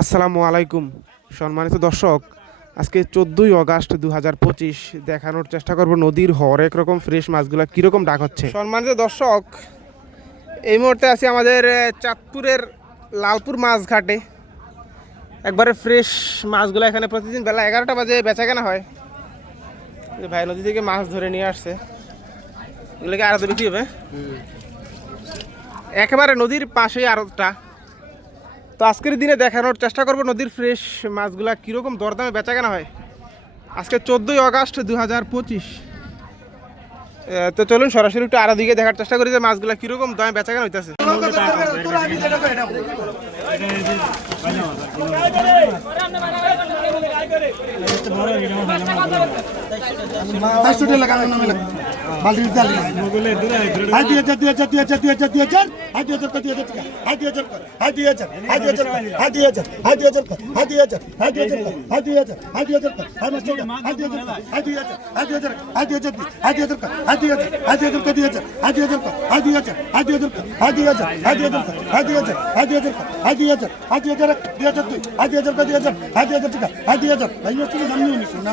আসসালামু আলাইকুম সম্মানিত দর্শক। আজকে চোদ্দোই অগাস্ট দু হাজার পঁচিশ দেখানোর চেষ্টা করব নদীর হরেক রকম ফ্রেশ মাছগুলো কীরকম ডাক হচ্ছে। সম্মানিত দর্শক এই মুহূর্তে আছি আমাদের চাঁদপুরের লালপুর মাছ ঘাটে একবারে ফ্রেশ মাছগুলো এখানে প্রতিদিন বেলা এগারোটা বাজে বেচা কেনা হয় ভাই নদী থেকে মাছ ধরে নিয়ে আসছে। এগুলোকে আড়তে বিক্রি হবে? একেবারে নদীর পাশেই আড়তটা। তো আজকের দিনে দেখানোর চেষ্টা করব নদীর ফ্রেশ মাছগুলা কীরকম দরদামে বেচা কেনা হয় আজকে চোদ্দোই আগস্ট দু হাজার পঁচিশ তো চলুন সরাসরি একটু আরও দিকে দেখার চেষ্টা করি যে মাছগুলা কীরকম দামে বেচা কেনা হইতেছে বালতি দিতে হাই দুই হাজার দুই হাজার দুই হাজার দুই হাজার দুই হাজার হাই দুই হাজার দুই হাজার হাই দুই হাজার হাই দুই হাজার হাই দুই হাজার হাই দুই হাজার হাই দুই হাজার হাই দুই হাজার হাই দুই হাজার হাই দুই হাজার হাই দুই হাজার হাই মাস টাকা হাই দুই হাজার হাই দুই হাজার হাই দুই হাজার হাই দুই হাজার হাই দুই হাজার হাই দুই হাজার হাই দুই হাজার দুই হাজার হাই দুই হাজার হাই দুই হাজার হাই দুই হাজার হাই দুই হাজার হাই দুই হাজার হাই দুই হাজার হাই দুই হাজার হাই দুই হাজার হাই দুই হাজার দুই হাজার দুই দুই হাজার দুই হাজার হাই দুই হাজার টাকা হাই দুই হাজার ভাই টাকা দাম নিয়ে নিস না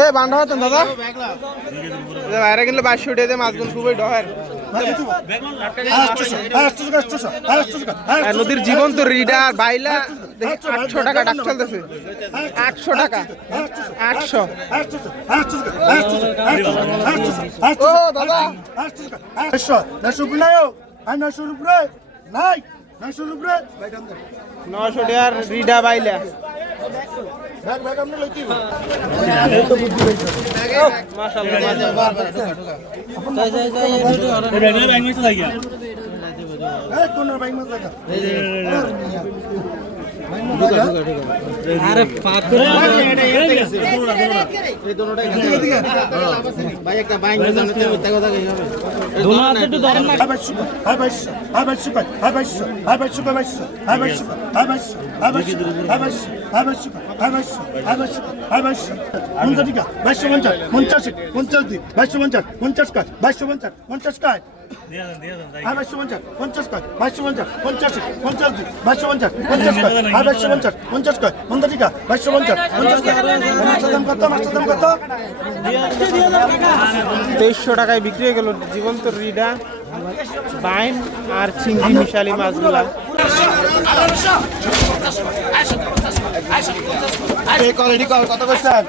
এ দাদা। বাইরে নদীর জীবন তো রিডার বাইলা আটশো টাকা ডাক চলতেছে। আটশো টাকা। আটশো। ও দাদা। নশো রুপরে নাই নশো টাকার রিডা বাইলা। আরে পাথর এই দুটোটাই ভাই একটা বাইক নিয়ে হাই বাইশ হাই বাইশ হাই বাইশ হাই বাইশ হাই বাইশ হাই বাইশ হাই বাইশ মাশাআল্লাহ পঞ্চাশ পঞ্চাশ দিন বাইশশো পঞ্চাশ পঞ্চাশ বাইশশো পঞ্চাশ পঞ্চাশ বাইশশো পঞ্চাশ পঞ্চাশ কয় বাইশশো পঞ্চাশ পঞ্চাশ পঞ্চাশ দিন বাইশশো পঞ্চাশ পঞ্চাশ কয় বাইশশো পঞ্চাশ পঞ্চাশ কয় পঞ্চাশ বাইশশো পঞ্চাশ পঞ্চাশ কত কত তেইশশো টাকায় বিক্রি হয়ে গেল জীবন্ত রিডা, বাইন আর চিংড়ি মিশালি মাছগুলা। আদর্শ আদর্শ কোয়ালিটি কল কত করছেন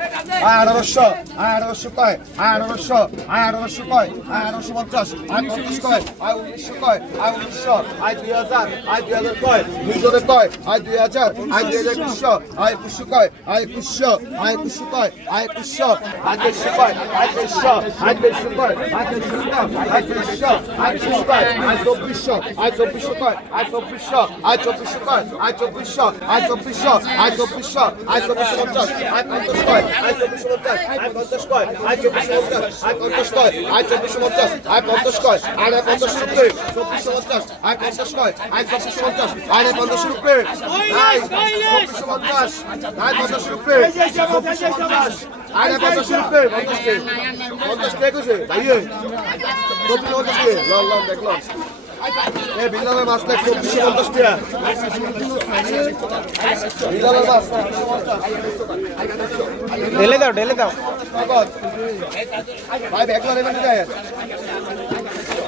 আঠারোশো আঠারোশো কয় আঠারোশো আঠারোশো কয় আঠারোশো পঞ্চাশ আয় পঞ্চাশ কয় আয় উনিশশো কয় আয় উনিশশো আয় দুই হাজার আয় দুই হাজার কয় দুইশো কয় আয় দুই হাজার আয় দুই হাজার একুশশো আয় একুশশো কয় আয় একুশশো আয় একুশশো কয় আয় একুশশো আয় তেইশশো কয় আয় তেইশশো আয় তেইশশো কয় আয় কয় আয় তেইশশো আয় তেইশশো কয় আয় চব্বিশশো আয় চব্বিশশো কয় আয় চব্বিশশো আয় চব্বিশশো কয় আয় চব্বিশশো চব্বিশশো আয় চব্বিশশো পঞ্চাশ, আয় পঞ্চাশ কয় আয় চব্বিশশো পঞ্চাশ, আয় পঞ্চাশ কয় আয় চব্বিশশো পঞ্চাশ, আয় পঞ্চাশ কয় আয় চব্বিশশো পঞ্চাশ, আয় পঞ্চাশ কয় আয় পঞ্চাশ রুপে চব্বিশশো পঞ্চাশ, আয় পঞ্চাশ কয় আয় চব্বিশশো পঞ্চাশ, আয় পঞ্চাশ রুপে আয় চব্বিশশো পঞ্চাশ, আয় পঞ্চাশ রুপে চব্বিশশো পঞ্চাশ, আয় পঞ্চাশ রুপে পঞ্চাশ পঞ্চাশ কে কইছে ভাইয়ে চব্বিশশো পঞ্চাশ কে লন লন দেখলাম। এ বিলালের মাছ লাগছে চব্বিশশো পঞ্চাশ টাকা। বিলালের মাছ। ঢেলে দাও ঢেলে দাও। ভাই ব্যাগলা নেবেন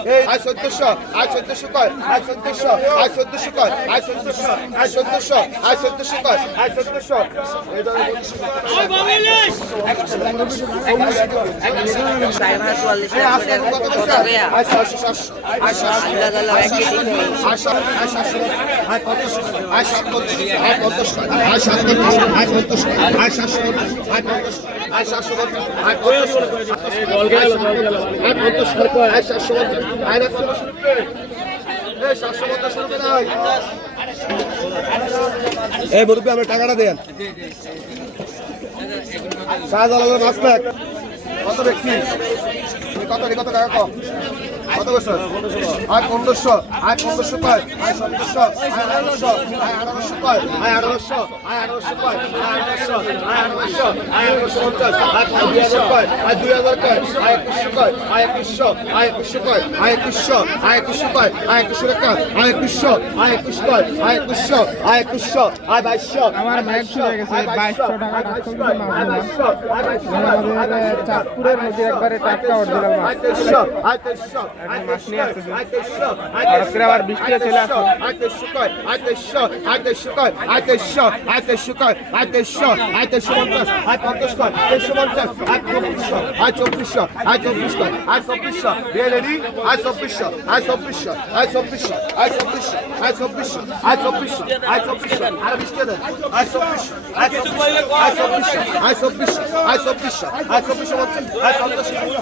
আয় চোদ্দশো আয় চোদ্দশো কয় আয় চোদ্দশো আয় চোদ্দশো কয় আয় চোদ্দশো আয় চোদ্দশো আয় চোদ্দশো কয় আয় চোদ্দশো আয় সাতশো আয় সাতশো আয় আয় সাতশো পঞ্চাশ আয় পঞ্চাশ আয় সাতশো পঞ্চাশ আয় সাতশো পঞ্চাশ এই বলবি আমরা টাকাটা দেন। শাহজালালের মাছ কত ব্যক্তি? কত কত টাকা কম? কত বছর? আয় পনেরোশো আয় পনেরোশো কয়? আয় সতেরোশো আয় আঠারোশো আয় আঠারোশো কয়? আয় আঠারোশো আয় আঠারোশো কয়? আয় আঠারোশো আয় আঠারোশো আয় আঠারোশো পঞ্চাশ আয় দুই হাজার কয়? আয় দুই হাজার কয়? আয় একুশশো কয়? আয় একুশশো আয় একুশশো কয়? আয় একুশশো আয় একুশশো কয়? আয় একুশশো টাকা? আয় একুশশো আয় একুশ কয়? আয় একুশশো আয় একুশশো আয় বাইশশো। আমার শুরু হয়ে গেছে বাইশশো টাকা চাঁদপুরের নদী একবারে টাটকা মাছ আয় তেইশশো আয় তেইশশো। মাছ নিয়ে আসতেছে আর আবার বৃষ্টিও চলে আসলো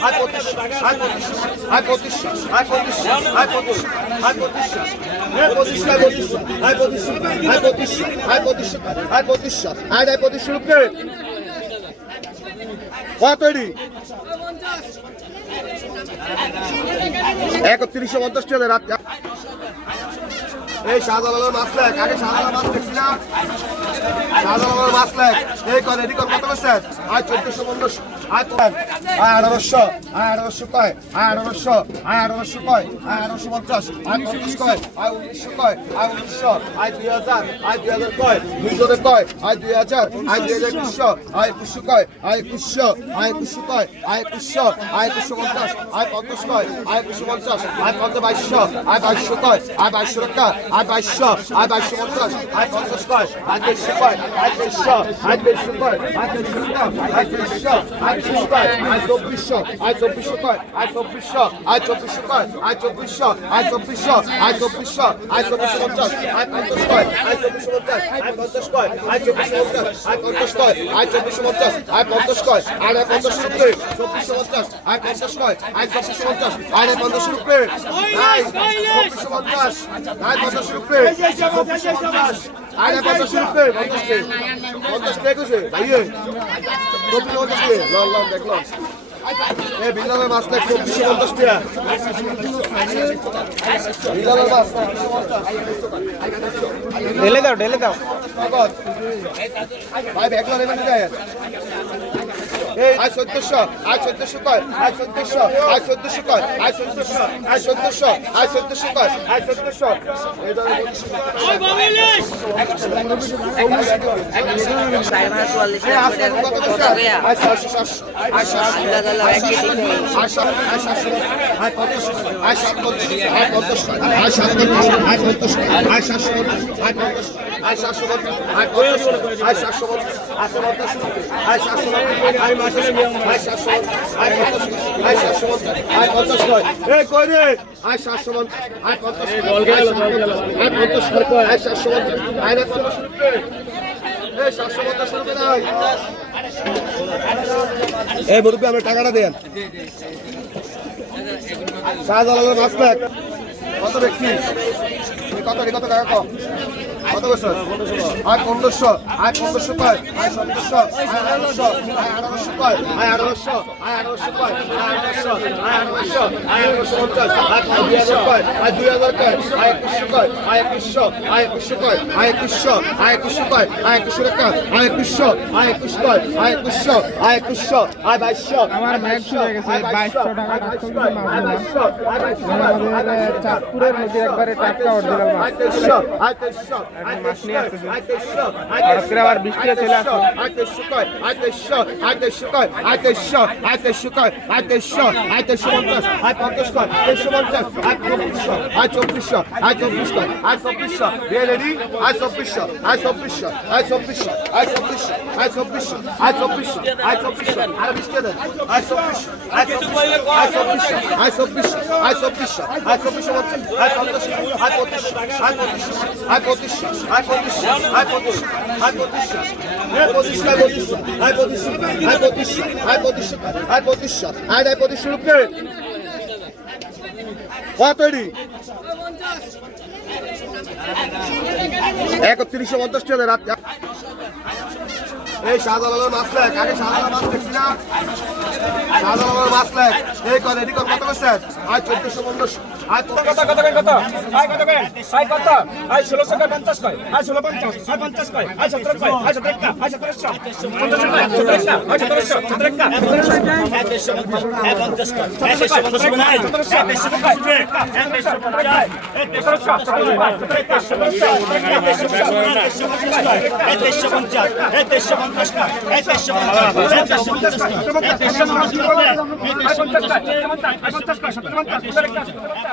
আয় পঁচিশশো আয় পঁচিশশো কতটি একত্রিশশো পঞ্চাশ টাকা রাত এই শাহজালালের মাছ লাগ আগে শাহজালাল মাছ দেখছি না শাহজালালের মাছ লাগ এই কত এটি কত করছেন? আর চোদ্দশো পঞ্চাশ। আঠারোশো আঠারোশো কয় আঠারোশো আঠারোশো কয় আঠারোশো পঞ্চাশ আয় পঞ্চাশ কয় আয় উনিশশো কয় আয় উনিশশো আয় দুই হাজার আয় দুই হাজার কয় দুই জনের কয় আয় দুই হাজার আয় দুই হাজার একুশশো আয় একুশশো কয় আয় একুশশো আয় একুশশো কয় আয় একুশশো আয় একুশশো পঞ্চাশ আয় পঞ্চাশ কয় আয় একুশশো পঞ্চাশ আয় পঞ্চাশ বাইশশো আয় বাইশশো কয় আয় বাইশশো টাকা আয় বাইশশো আয় বাইশশো পঞ্চাশ আয় পঞ্চাশ কয় আয় তেইশশো কয় আয় তেইশশো আয় তেইশশো কয় আয় তেইশশো আয় তেইশশো আয় তেইশশো কয় আয় চব্বিশশো আয় চব্বিশশো কয় আয় চব্বিশশো আয় চব্বিশশো কয় আয় চব্বিশশো আয় চব্বিশশো আয় চব্বিশশো আয় চব্বিশশো পঞ্চাশ আয় পঞ্চাশ কয় আয় চব্বিশশো পঞ্চাশ আয় পঞ্চাশ কয় আয় চব্বিশশো পঞ্চাশ আয় পঞ্চাশ কয় আয় চব্বিশশো পঞ্চাশ আয় পঞ্চাশ কয় আয় আয় পঞ্চাশ রুপে চব্বিশশো পঞ্চাশ আয় পঞ্চাশ কয় আয় চব্বিশশো পঞ্চাশ আয় আয় পঞ্চাশ রুপে আয় চব্বিশশো পঞ্চাশ আয় পঞ্চাশ রুপে চব্বিশশো পঞ্চাশ আই পঞ্চাশ টাকা পঞ্চাশ টাকা পঞ্চাশ টাকা কইছে এ বিলালের মাছ দেখ চব্বিশ পঞ্চাশ টাকা বিলালের মাছ ঢেলে দাও ঢেলে দাও। ভাই ব্যাগ লন এখান থেকে আয় চোদ্দশো আয় চোদ্দশো কয় আয় চোদ্দশো আয় চোদ্দশো কয় আয় চোদ্দশো আয় চোদ্দশো আয় চোদ্দশো কয় আয় চোদ্দশো। আয় সাতশো আয় সাতশো। আয় আমরা টাকাটা দেন কত ব্যক্তি কত কত টাকা কম কত বছর? আয় পনেরোশো আয় পনেরোশো কয় আয় সতেরোশো আয় আঠারোশো আয় আঠারোশো কয় আয় আঠারোশো আয় আঠারোশো কয় আয় আঠারোশো আয় আঠারোশো আয় আঠারোশো পঞ্চাশ আয় দুই হাজার কয় আয় দুই হাজার কয় আয় একুশশো কয় আয় একুশশো আয় একুশশো কয় আয় একুশশো আয় একুশশো কয় আয় একুশশো টাকা আয় একুশশো আয় একুশ কয় আয় একুশশো আয় একুশশো আয় বাইশশো আমার ম্যাচ শুরু গেছে বাইশশো টাকা আমাদের চাঁদপুরের নদী একবারে আয় তেইশশো আয় তেইশশো মাছ নিয়ে আসতেছে। হঠাৎ করে আবার বৃষ্টিও চলে আসলো। আয় কয় আয় তেইশশো কতটি একত্রিশশো পঞ্চাশ। টাকা রাত এই শাহজালালের মাছ লেখ আগে শাহজালাল মাছ দেখছি না শাহজালালের মাছ লেখ এই কর এটি কত করছেন আর চোদ্দশো পনেরোশো আয় চব্বিশশো বিয়ে রেডি আয় চব্বিশশো আয় চব্বিশশো আয় চব্বিশশো আয় আয় চব্বিশশো আয় চব্বিশশো আয় আর বৃষ্টি দেন আয় আয় চব্বিশশো আয় আয় চব্বিশশো আয় চব্বিশশো আয় চব্বিশশো পঞ্চাশ আয় পঞ্চাশ আয় পঁচিশশো আয় পঁচিশশো আয় পঁচিশশো আয় আয় পঁচিশশো আয় আয় পঁচিশশো আয় পঁচিশশো আয় পঁচিশশো আয় পঁচিশশো আয় পঁচিশশো আয় পঁচিশশো আয় আয় পঁচিশশো রুপে কত তৈরি পঞ্চাশ রাত এই শাহজালালের মাছ লেখ আগে শাহজালাল মাছ দেখছি না শাহজালালের মাছ লেখ এই কর এদিকে কত করছেন আজ চোদ্দশো পঞ্চাশ আজ কত কত কত কত আয় কত কয় আয় কত আয় ষোলোশো কয় পঞ্চাশ কয় আয় ষোলো পঞ্চাশ আয় পঞ্চাশ কয় আয় সতেরো কয় আয় সতেরো একটা আয় সতেরোশো পঞ্চাশ কয় আয় সতেরোশো সতেরো সতেরোশো দেড়শো পঞ্চাশ কয় এক দেড়শো পঞ্চাশ সতেরোশো এক দেড়শো কয় এক দেড়শো পঞ্চাশ দেড়শো এক দেড়শো পঞ্চাশ এক দেড়শো পঞ্চাশ এক দেড়শো পঞ্চাশ এক দেড়শো পঞ্চাশ এক দেড়শো পঞ্চাশ দেড়শো নাই এক দেড়শো পঞ্চাশ এক দেড়শো পঞ্চাশ এক দেড়শো পঞ্চাশ এক দেড়শো পঞ্চাশ এক দেড়শো পঞ্চাশ পঞ্চাশ কয় পঞ্চাশ পঞ্চাশ কয় পঞ্চাশ এই রাসেল এই রাসেল সতেরো পঞ্চাশ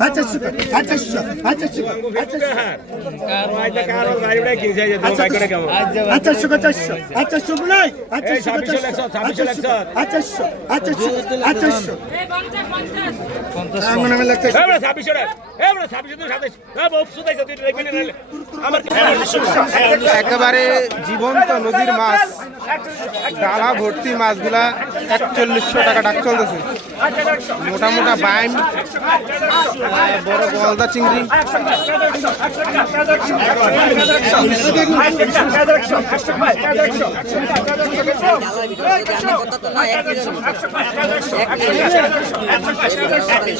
আচ্ছা সুপার আচ্ছা সুপার আচ্ছা সুপার আচ্ছা আচ্ছা সুপার আচ্ছা সুপার নাই আচ্ছা সুপার আচ্ছা আচ্ছা আচ্ছা আচ্ছা আচ্ছা একেবারে জীবন্ত নদীর মাছ ডালা ভর্তি মাছগুলা একচল্লিশশো টাকা ডাক চলতেছে মোটা মোটা বাইম বড় গলদা চিংড়ি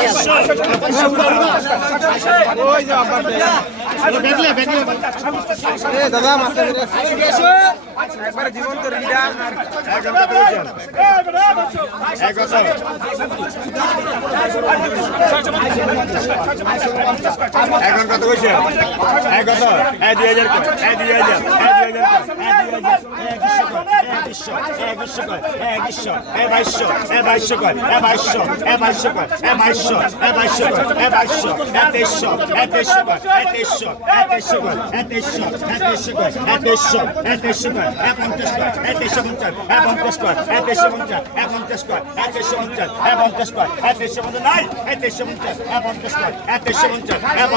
তেইশশো পঞ্চাশ এক পঞ্চাশ কয় এক তেইশশো পঞ্চাশ এক পঞ্চাশ কয় এক তেইশশো পঞ্চাশ এক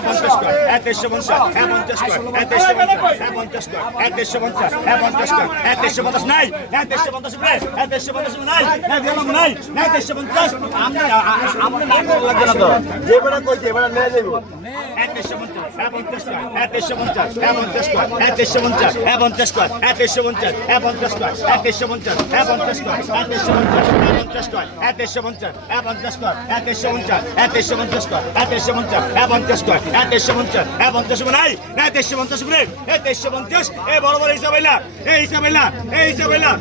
পঞ্চাশ কয় এক তেইশশো পঞ্চাশ এক পঞ্চাশ কয় এক তেইশশো পঞ্চাশ এক পঞ্চাশ কয় এক তেইশশো পঞ্চাশ নাই এক তেইশশো পঞ্চাশ নাই এক তেইশশো পঞ্চাশ নাই এক দিলাম নাই এক তেইশশো পঞ্চাশ আমি আমি না লাগবে না তো যে বেড়া কইছে এবার নিয়ে যাব এক তেইশশো পঞ্চাশ এক পঞ্চাশ এক তেইশশো পঞ্চাশ এক পঞ্চাশ এক তেইশশো পঞ্চাশ এক পঞ্চাশ এক তেইশশো পঞ্চাশ এক পঞ্চাশ এক তেইশশো পঞ্চাশ এক পঞ্চাশ এক তেইশশো পঞ্চাশ এক পঞ্চাশ কয় এক তেইশশো পঞ্চাশ এক পঞ্চাশ কয় এক তেইশশো পঞ্চাশ এক তেইশশো পঞ্চাশ এক পঞ্চাশ এক তেইশশো পঞ্চাশ এক পঞ্চাশ নাই না তেইশশো পঞ্চাশ এই তেইশশো পঞ্চাশ এই বড় বড় হিসাব হইলা, এই হিসাব হইলা, এই হিসাব হইলা।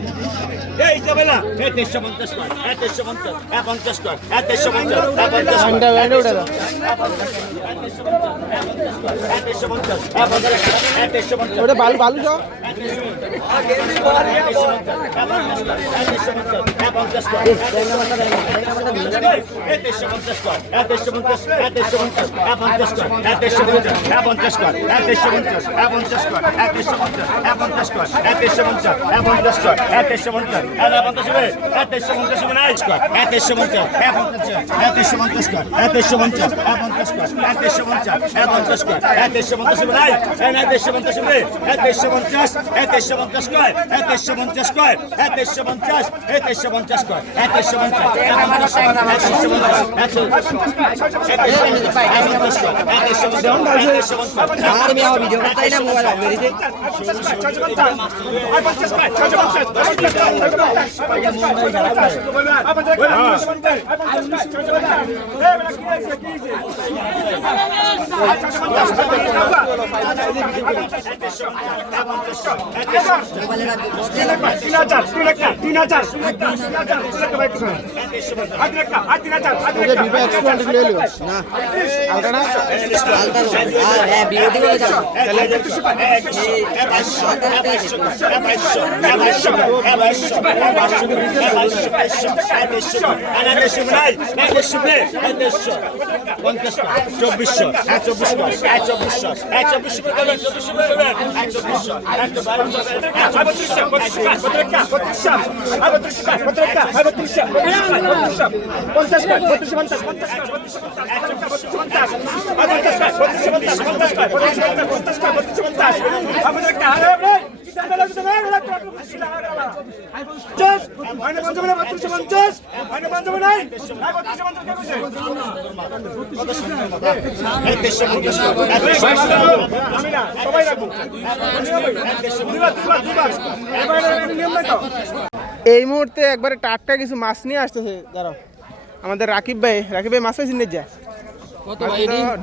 এই হিসাব হইলা এই তেইশশো পঞ্চাশ কয় এক তেইশশো পঞ্চাশ এক পঞ্চাশ কয় এক তেইশশো পঞ্চাশ তেইশশো পঞ্চাশ ওটা বালু বালু যাও পঞ্চাশ পঞ্চাশ পঞ্চাশ পঞ্চাশ পঞ্চাশ পঞ্চাশ আর আমি আমার ভিডিও করতে না মোবাইল দিতে পঞ্চাশ তিন হাজার তিন একটা তিন তিন হাজার তিন একটা বাইক হাত রেখা হাত তিন হাজার হাত রেখা আর হ্যাঁ বিরোধী বলে যাও চব্বিশশো এক চব্বিশশো চব্বিশশো এক চব্বিশশো এক আমি না সবাই রাখব। দুইবার দুইবার দুইবার। এবার নিয়ম নাই তো? এই মুহূর্তে একবারে টাটকা কিছু মাছ নিয়ে আসতেছে দাঁড়াও। আমাদের রাকিব ভাই রাকিব ভাই মাছ পাইছি নিয়ে যা কত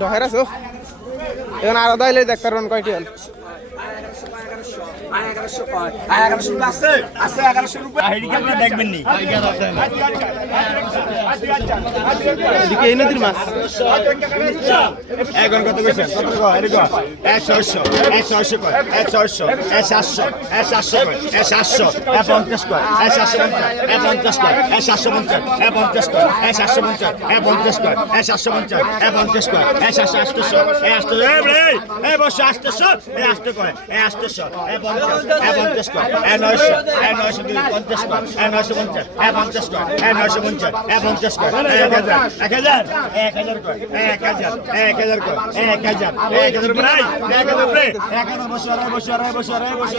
ডহের আছো এখন আলাদা হইলে দেখতে পারবেন কয়টি হল। দেখবেন নি। এদিকে এই নদীর মাছ। এখন কত কইছেন? কত কয় এক ছয়শো এক ছয়শো কয় এক ছয়শো এক সাতশো এক সাতশো কয় এক সাতশো এক পঞ্চাশ কয় এক সাতশো পঞ্চাশ এক পঞ্চাশ কয় এক সাতশো পঞ্চাশ এক পঞ্চাশ কয় এক সাতশো পঞ্চাশ এক পঞ্চাশ কয় এক সাতশো পঞ্চাশ এক সাতশো আটশো এ বসে আটশোশো এ আটশো কয় এ পঞ্চাশ এ পঞ্চাশ কয় এ নয়শো এ নয়শো দুই পঞ্চাশ কয় এ নয়শো পঞ্চাশ এ পঞ্চাশ কয় এ নয়শো পঞ্চাশ এ পঞ্চাশ কয় এক হাজার এক হাজার এক হাজার কয় এক হাজার এক হাজার কয় এক হাজার এক হাজার উপরে এক হাজার উপরে এক হাজার বসে আর বসে আর বসে আর বসে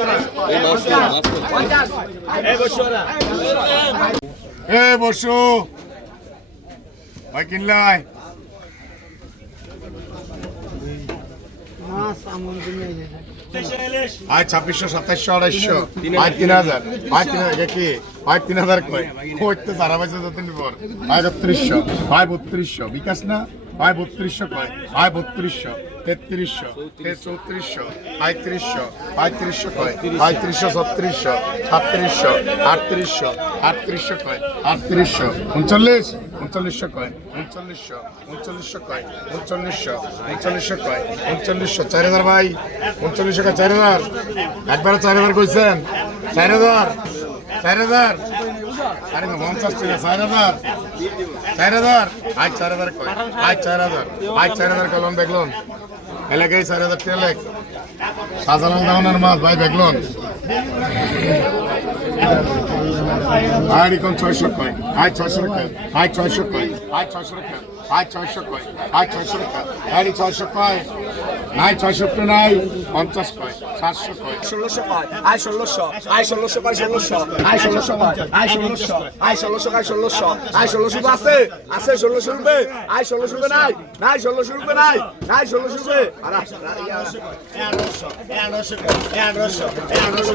আর এই বসে এ বসু ভাই কিনলাই আয় ছাব্বিশশো, সাতাইশশো আড়াইশো আয় তিন হাজার। আয় তিন হাজার তিন হাজার কয় হইতে সারা পয়সা যতদিন পর। বত্রিশশো। বিকাশ না? আয় বত্রিশশো কয়? আয় বত্রিশশো। তেত্রিশশো। চৌত্রিশশো। আয়ত্রিশশো আয়ত্রিশশো কয়? আয়ত্রিশশো ছত্রিশশো। সাতত্রিশশো। আটত্রিশশো। আটত্রিশশো কয়? আটত্রিশশো। উনচল্লিশ? উনচল্লিশশো কয়, উনচল্লিশশো উনচল্লিশশো কয়, উনচল্লিশশো উনচল্লিশশো কয়, উনচল্লিশশো, চার হাজার ভাই, উনচল্লিশশো কয়, চার হাজার। একবারে চার হাজার কইছেন। চার হাজার চার হাজার। আরে পঞ্চাশ টাকা, চার হাজার। চার হাজার। আজ চার হাজার কয় আজ চার হাজার। আজ চার হাজার কলম দেখলন এলাকায় চার হাজার টাকা লেখ। সাজালাল দাওনার মাছ, ভাই দেখলন আর এখন ছয়শো কয় আয় ছয়শো কয় আয় ছয়শো কয় আয় ছয়শো কয় আয় ছয়শো কয় আয় ছয়শো কয় আয় ছয়শো কয় নাই ছয়শো নাই পঞ্চাশ কয় সাতশো কয় ষোলোশো কয় আয় ষোলোশো আয় ষোলোশো কয় ষোলোশো আয় ষোলোশো কয় আয় ষোলোশো আয় ষোলোশো কয় ষোলোশো আয় ষোলোশো আছে আছে ষোলোশো রুপে আয় ষোলোশো রুপে নাই নাই ষোলোশো রুপে নাই নাই ষোলোশো রুপে আর এগারোশো এগারোশো এগারোশো এগারোশো